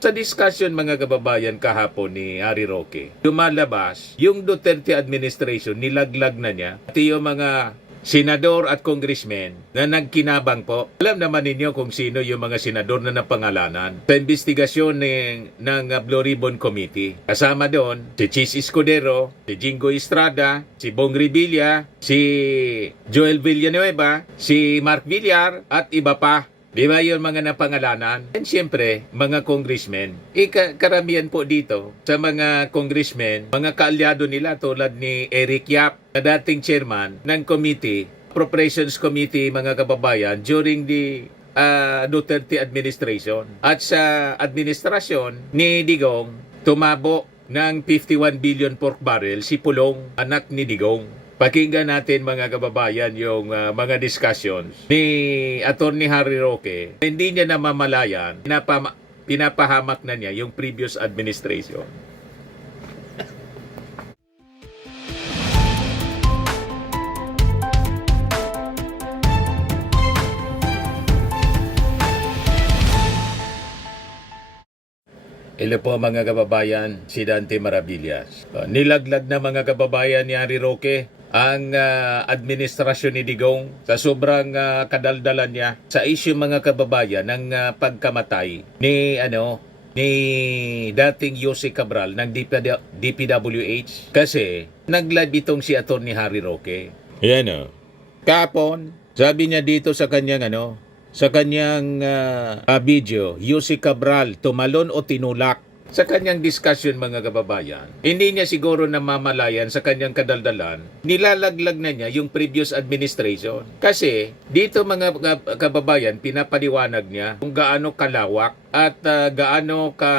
Sa discussion mga kababayan kahapon ni Harry Roque, lumalabas yung Duterte administration, nilaglag na niya, pati yung mga senador at congressmen na nagkinabang po. Alam naman ninyo kung sino yung mga senador na napangalanan sa investigasyon ng Blue Ribbon Committee. Kasama doon si Chis Escudero, si Jingo Estrada, si Bong Revilla, si Joel Villanueva, si Mark Villar at iba pa. Di ba yun mga napangalanan? And siyempre, mga congressmen. Karamihan po dito sa mga congressmen, mga kaalyado nila tulad ni Eric Yap, na dating chairman ng committee, Appropriations Committee mga kababayan during the Duterte administration. At sa administrasyon ni Digong, tumabo ng 51 billion pork barrel si Pulong, anak ni Digong. Pakinggan natin mga kababayan yung mga discussions ni Attorney Harry Roque. Hindi niya namamalayan, pinapahamak na niya yung previous administration. Hello po mga kababayan, si Dante Maravillas. Nilaglag na mga kababayan ni Harry Roque ang administrasyon ni Digong sa sobrang kadaldalan niya sa issue mga kababayan ng pagkamatay ni dating Jose Cabral ng DPWH kasi nag-live itong si Attorney Harry Roque. Yan Kapon, sabi niya dito sa kanyang video, Jose Cabral tumalon o tinulak. Sa kanyang discussion mga kababayan, hindi niya siguro namamalayan sa kanyang kadaldalan, nilalaglag na niya yung previous administration. Kasi dito mga kababayan, pinapaliwanag niya kung gaano kalawak at gaano ka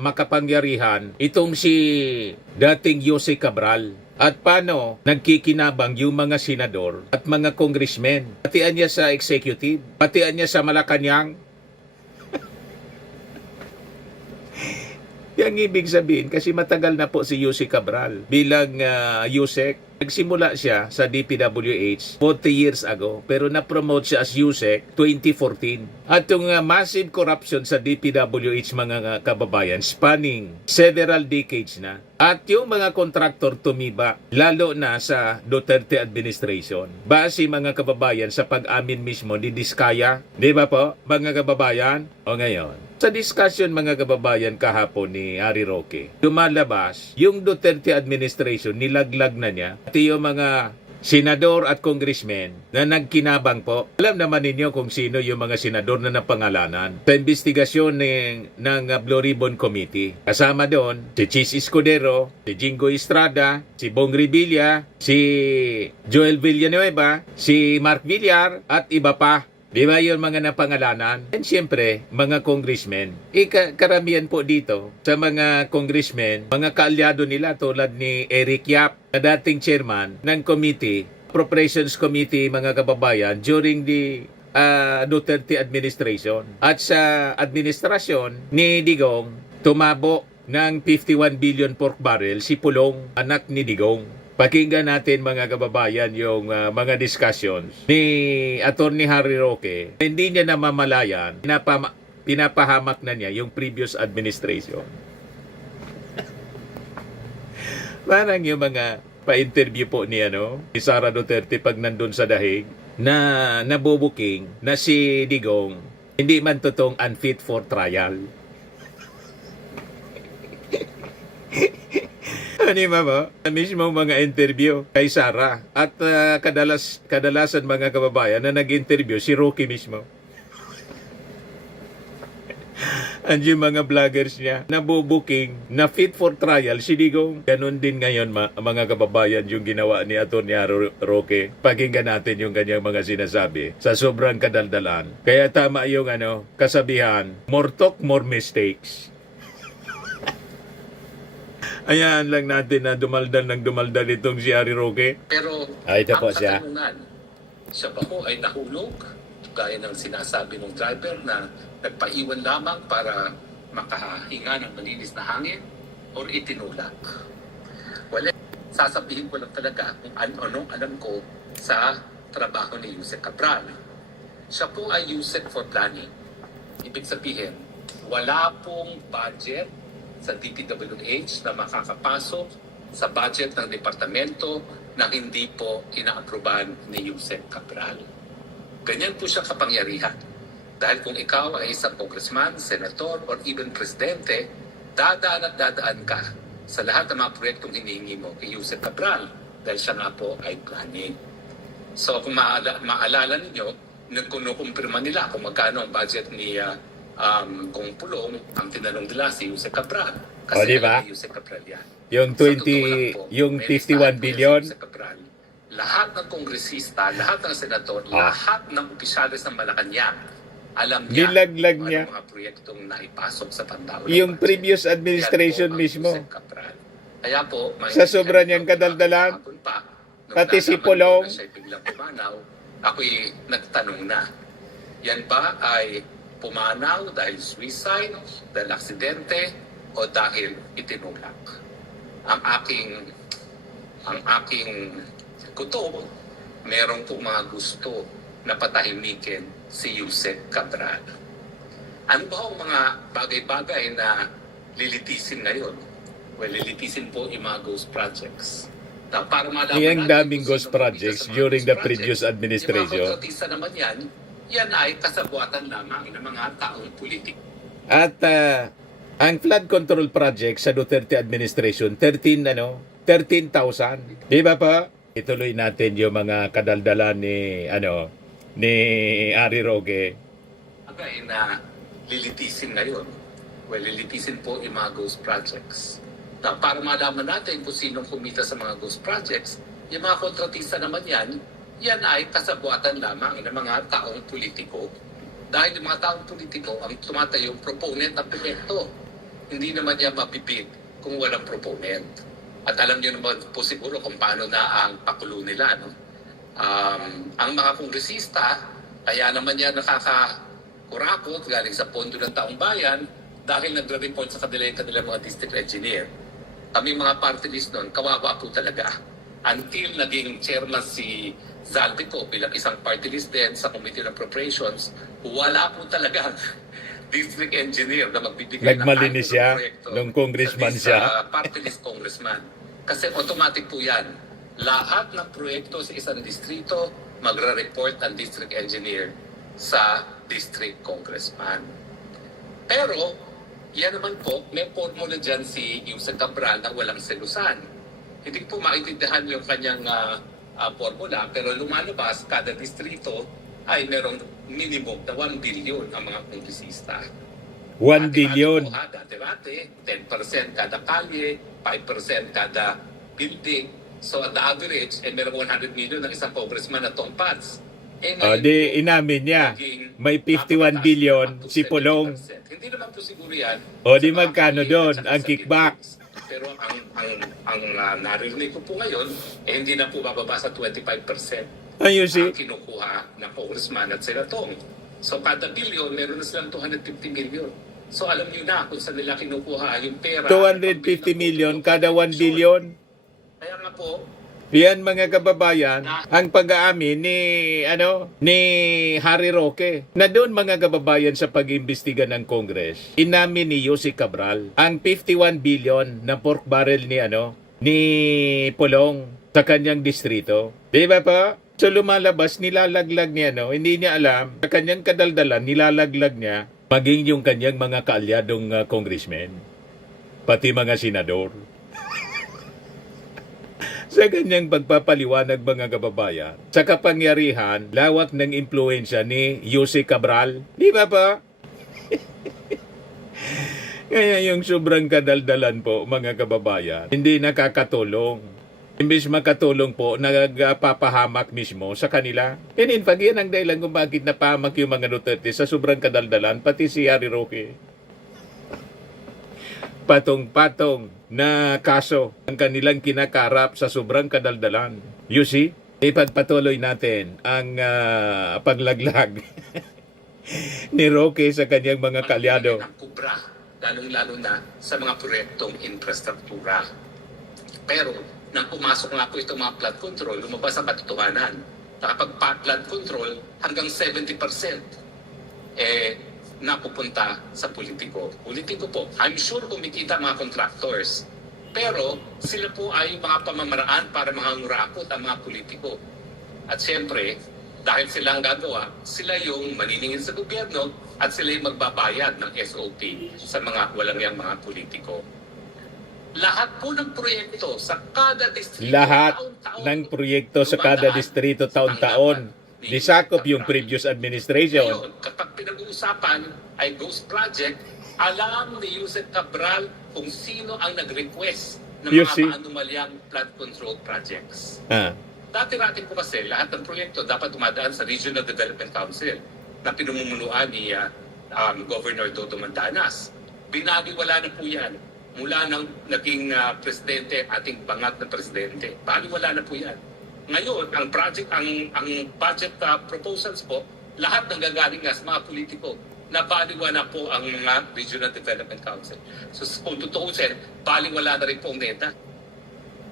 makapangyarihan itong si dating Jose Cabral. At paano nagkikinabang yung mga senador at mga congressmen. Patian niya sa executive, patian niya sa Malacanang. Yang ibig sabihin, kasi matagal na po si Jose Cabral bilang USEC. Nagsimula siya sa DPWH 40 years ago, pero na-promote siya as USEC 2014. At yung massive corruption sa DPWH mga kababayan, spanning several decades na. At yung mga kontraktor tumiba, lalo na sa Duterte administration. Base mga kababayan sa pag-amin mismo ni Diskaya. Di ba po, mga kababayan? O ngayon, sa discussion mga kababayan kahapon ni Harry Roque, lumalabas yung Duterte administration, nilaglag na niya, pati yung mga senador at congressmen na nagkinabang po. Alam naman ninyo kung sino yung mga senador na napangalanan sa investigasyon ng Blue Ribbon Committee. Kasama doon si Chis Escudero, si Jingo Estrada, si Bong Revilla, si Joel Villanueva, si Mark Villar at iba pa. Di ba yun mga napangalanan? And siyempre, mga congressmen. Karamihan po dito sa mga congressmen, mga kaalyado nila tulad ni Eric Yap, na dating chairman ng committee, Appropriations Committee mga kababayan during the Duterte administration. At sa administrasyon ni Digong, tumabo ng 51 billion pork barrel si Pulong, anak ni Digong. Pakinggan natin mga kababayan yung mga discussions ni Attorney Harry Roque. Hindi niya namamalayan, pinapahamak na niya yung previous administration. Parang yung mga pa-interview po ni Sara Duterte pag nandun sa dahig na nabubuking na si Digong hindi man totoong unfit for trial. Anima mo? Mismo mga interview kay Sara at kadalasan mga kababayan na nag-interview si Roque mismo. And yung mga vloggers niya nabubuking na fit for trial si Digong. Ganun din ngayon mga kababayan yung ginawa ni Atty. Roque. Pakinggan natin yung kanyang mga sinasabi sa sobrang kadaldalan. Kaya tama yung kasabihan, more talk, more mistakes. Ayan lang natin na dumaldal itong si Harry Roque. Pero ito ang po siya. katanungan, siya ba ho ay nahulog? Gaya ng sinasabi ng driver na nagpaiwan lamang para makahinga ng malinis na hangin? Or itinulak? Well, sasabihin ko lang talaga kung anong alam ko sa trabaho ni Jose Cabral. Siya po ay USEC for planning. Ibig sabihin, wala pong budget sa DPWH na makakapasok sa budget ng departamento na hindi po inaaprubahan ni Yusek Cabral. Ganyan po siya kapangyarihan. Dahil kung ikaw ay isang congressman, senator, or even presidente, dadaan at dadaan ka sa lahat ng mga proyektong hinihingi mo kay Yusek Cabral dahil siya nga po ay planning. So kung maalala ninyo, nagkumpirma nila kung magkano ang budget ni Kung Pulong, ang tinanong nila si Yusek Cabral. Kasi diba? Yusek Cabral yan. Yung Sa totoo lang po, yung may 51 listahan po billion. si Yusek Cabral. Lahat ng kongresista, lahat ng senador, lahat ng opisyalis ng Malacanang, alam niya Nilaglag kung niya. ano mga proyektong naipasok sa Pandaw. Yung previous administration Yan po ang mismo. Yusek Cabral. Kaya po, Sa sobra niyang kadaldalan, pati si Pulong. Siya biglang pumanaw, ako'y nagtanong na, yan ba ay pumanaw dahil suicide, dahil aksidente, o dahil itinulak? Ang aking kutob, meron po mga gusto na patahimikin si Yusek Cabral. Ano ba ang mga bagay-bagay na lilitisin ngayon? Well, lilitisin po yung mga ghost projects. Na para malaman Yung natin daming kung ghost sino projects kumita sa mga during ghost the projects. previous Yung mga administration. kontratista naman yan ay kasabuatan lamang ng mga taong politik. At ang flood control project sa Duterte administration, 13,000. Di ba pa? Ituloy natin yung mga kadaldalan ni Ari Roque. Agay na lilitisin ngayon. Well, lilitisin po yung mga ghost projects. Na para malaman natin kung sinong kumita sa mga ghost projects, yung mga kontratista naman yan ay kasabuatan lamang ng mga taong politiko. Dahil yung mga taong politiko ang tumatayong proponent ng proyekto. Hindi naman niya mapipit kung walang proponent. At alam niyo naman po siguro kung paano na ang pakulo nila. No? Ang mga kongresista, kaya naman niya nakakakurakot galing sa pondo ng taong bayan dahil nagre-report sa kanilang mga district engineer. Kami mga party list noon, kawawa po talaga. Until naging chairman si Zaldico bilang isang party list din sa Committee on Appropriations, wala po talaga district engineer na magbibigay Nagmalinis ng siya proyekto nung congressman siya. party list congressman. Kasi automatic po yan. Lahat ng proyekto sa isang distrito, magre-report ang district engineer sa district congressman. Pero, yan naman po, may formula dyan si Yusek Cabral na walang selusan. Hindi po maintindihan yung kanyang formula, pero lumalabas kada distrito ay merong minimum na 1 billion ang mga kongresista. 1 billion. Dati-dati, 10% kada kalye, 5% kada building. So at the average, merong 100 million ng isang congressman na tongpats. Di inamin niya. May 51 billion si Pulong. Hindi naman po siguro yan. Di magkano doon ang kickback? Pero ang narinig ko po ngayon, hindi na po bababa sa 25%. Ayun Ang kinukuha ng congressman at senatong. So kada billion, meron na silang 250 million. So alam niyo na kung saan nila kinukuha yung pera. 250 million kada 1 billion. Kaya nga po, Yan mga kababayan, ang pag-aamin ni Harry Roque na doon mga kababayan sa pag-imbestiga ng Congress. Inamin ni Yusek Cabral ang 51 billion na pork barrel ni Pulong sa kanyang distrito. Di ba pa? So lumalabas, nilalaglag niya, hindi niya alam, sa kanyang kadaldalan, nilalaglag niya, maging yung kanyang mga kaalyadong congressmen, pati mga senador. Sa kanyang pagpapaliwanag mga kababayan, sa kapangyarihan, lawak ng impluensya ni Yusek Cabral, di ba pa? Kaya yung sobrang kadaldalan po mga kababayan, hindi nakakatulong. Imbis makatulong po, nagpapahamak mismo sa kanila. And in fact, yan ang dahilan kung bakit napahamak yung mga Duterte sa sobrang kadaldalan, pati si Harry Roque. Patong-patong na kaso ang kanilang kinakarap sa sobrang kadaldalan. You see? Ipagpatuloy natin ang paglaglag ni Roque sa kanyang mga kalyado. ng kubra, lalong-lalo na sa mga proyektong infrastruktura. Pero, nang pumasok nga po itong mga flood control, lumabas ang katotohanan. Nakapag-flood control hanggang 70%. na pupunta sa politiko. Politiko po, I'm sure kumikita mga contractors. Pero sila po ay mga pamamaraan para mangangurakot ang mga politiko. At siyempre, dahil sila ang gagawa, sila yung maniningil sa gobyerno at sila yung magbabayad ng SOP sa mga walang yang mga politiko. Lahat po ng proyekto sa kada distrito, Lahat taon-taon, ng proyekto sa kada dumadaan distrito sa taon-taon tanggapan ni nisakop yung Cabral. previous administration. Ngayon, kapag pinag-uusapan ay ghost project, alam ni Yusek Cabral kung sino ang nag-request ng You mga see? maanumalyang flood control projects. Ah. Dati-rati po kasi lahat ng proyekto dapat dumadaan sa Regional Development Council na pinamumunuan ni Governor Dodo Mandanas. Binaliwala na po yan. Mula nang naging presidente, ating bangat na presidente. Baliwala na po yan. Ngayon, ang budget proposals po, lahat ng gagaling nga sa mga politiko. Nabaliwala na po ang mga Regional Development Council. So kung tutuusin, baliwala na rin po ang NEDA.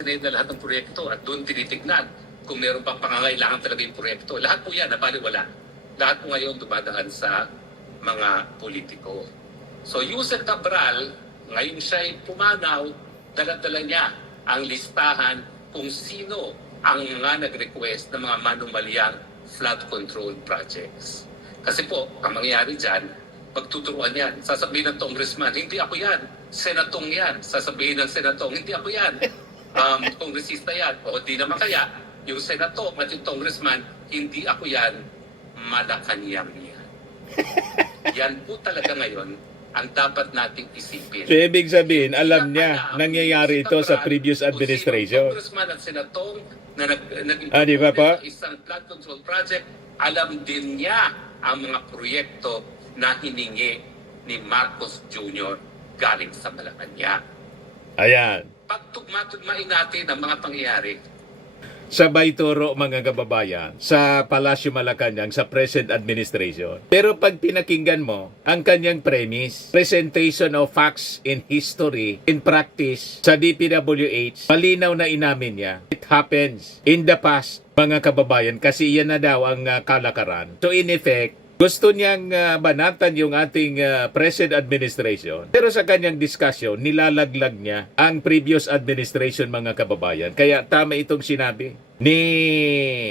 Na lahat ng proyekto at doon tinitignan kung meron pang pangangailangan talaga yung proyekto. Lahat po yan, nabaliwala. Lahat po ngayon dumadaan sa mga politiko. So Yusek Cabral, ngayon siya'y pumanaw, dala-dala niya ang listahan kung sino ang mga nag-request ng mga manumalyang flood control projects. Kasi po, ang mangyayari dyan, pagtuturuan yan. Sasabihin ng congressman, hindi ako yan. Senatong yan. Sasabihin ng senatong, hindi ako yan. Kongresista yan. O di naman kaya, yung senatong at yung congressman, hindi ako yan. Malacanang yan. Yan po talaga ngayon ang dapat nating isipin. So, ibig sabihin, alam niya, nangyayari ito sa previous administration. Congressman at senatong na Di ba po? isang flood control project, alam din niya ang mga proyekto na hiningi ni Marcos Jr. galing sa Malacanang. Ayan. Pagtugma-tugmain natin ang mga pangyayari, Sabay turo mga kababayan sa Palasyo Malacanang sa present administration. Pero pag pinakinggan mo ang kanyang premise, presentation of facts in history, in practice sa DPWH, malinaw na inamin niya. It happens in the past, mga kababayan, kasi yan na daw ang kalakaran. So in effect, gusto niyang banatan yung ating present administration. Pero sa kanyang discussion, nilalaglag niya ang previous administration, mga kababayan. Kaya tama itong sinabi ni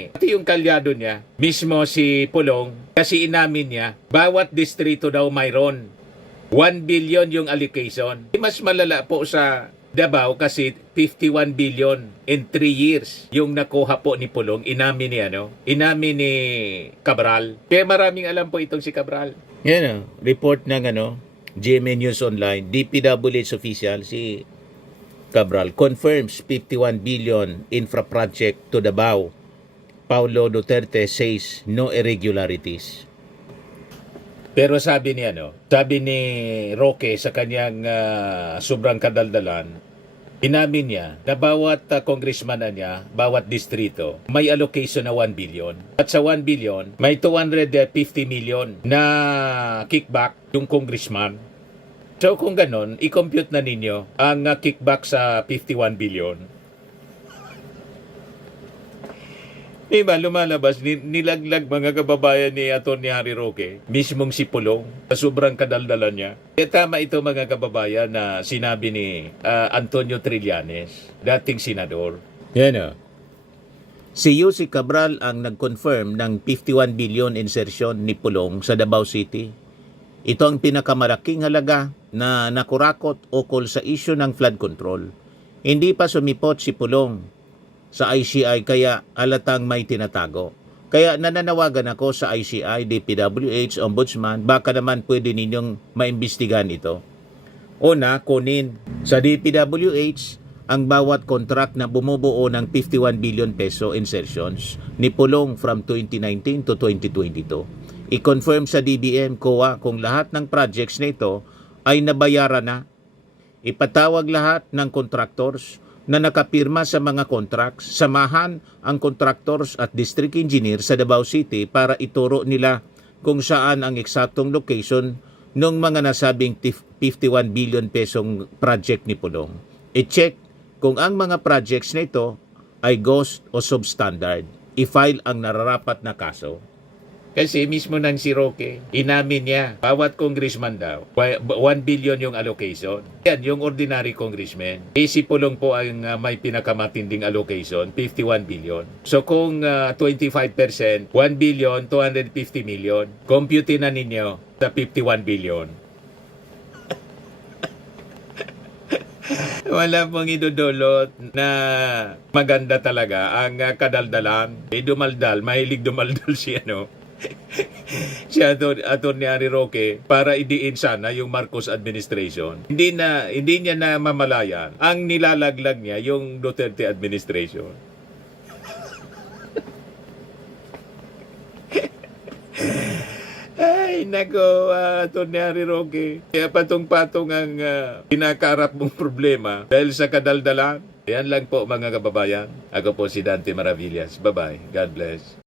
pati yung kalyado niya, mismo si Pulong, kasi inamin niya, bawat distrito daw mayroon 1 billion yung allocation. Mas malala po sa Davao kasi 51 billion in 3 years yung nakuha po ni Pulong. Inamin ni Cabral. Kaya maraming alam po itong si Cabral. Yan report ng GMA News Online, DPWH official si Cabral confirms 51 billion infra project to Davao. Paulo Duterte says no irregularities. Pero sabi ni Roque sa kanyang sobrang kadaldalan, inamin niya na bawat congressman niya, bawat distrito, may allocation na 1 billion. At sa 1 billion, may 250 million na kickback yung congressman. So kung ganon, i-compute na ninyo ang kickback sa 51 billion. Diba, lumalabas, nilaglag mga kababayan ni Atty. Harry Roque, mismong si Pulong, sa sobrang kadaldalan niya. Kaya tama ito mga kababayan na sinabi ni Antonio Trillanes, dating senador. Yan Si Yusek Cabral ang nag-confirm ng 51 billion insertion ni Pulong sa Davao City. Ito ang pinakamalaking halaga na nakurakot ukol sa issue ng flood control. Hindi pa sumipot si Pulong sa ICI kaya halatang may tinatago. Kaya nananawagan ako sa ICI, DPWH, Ombudsman, baka naman pwede ninyong maimbestigahan ito. Una, kunin sa DPWH ang bawat contract na bumubuo ng 51 billion peso insertions ni Pulong from 2019 to 2022. I-confirm sa DBM COA kung lahat ng projects na ito ay nabayaran na. Ipatawag lahat ng contractors na nakapirma sa mga contracts, samahan ang contractors at district engineer sa Davao City para ituro nila kung saan ang eksaktong location ng mga nasabing 51 billion pesong project ni Pulong. I-check kung ang mga projects na ito ay ghost o substandard. I-file ang nararapat na kaso. Kasi mismo ng si Roque, inamin niya, bawat congressman daw, 1 billion yung allocation. Yan, yung ordinary congressman. Si Pulong po ang may pinakamatinding allocation, 51 billion. So kung 25%, 1 billion, 250 million. Compute na ninyo sa 51 billion. Wala pong idudulot na maganda talaga ang kadaldalan. Dumaldal, mahilig dumaldal siya, no? Si Atty. Harry Roque para idiin sana yung Marcos administration. Hindi niya na mamalayan. Ang nilalaglag niya yung Duterte administration. Ay, nako, Atty. Harry Roque. Kaya patong-patong ang kinakarap mong problema dahil sa kadaldalan. Yan lang po mga kababayan. Ako po si Dante Maravillas. Bye-bye. God bless.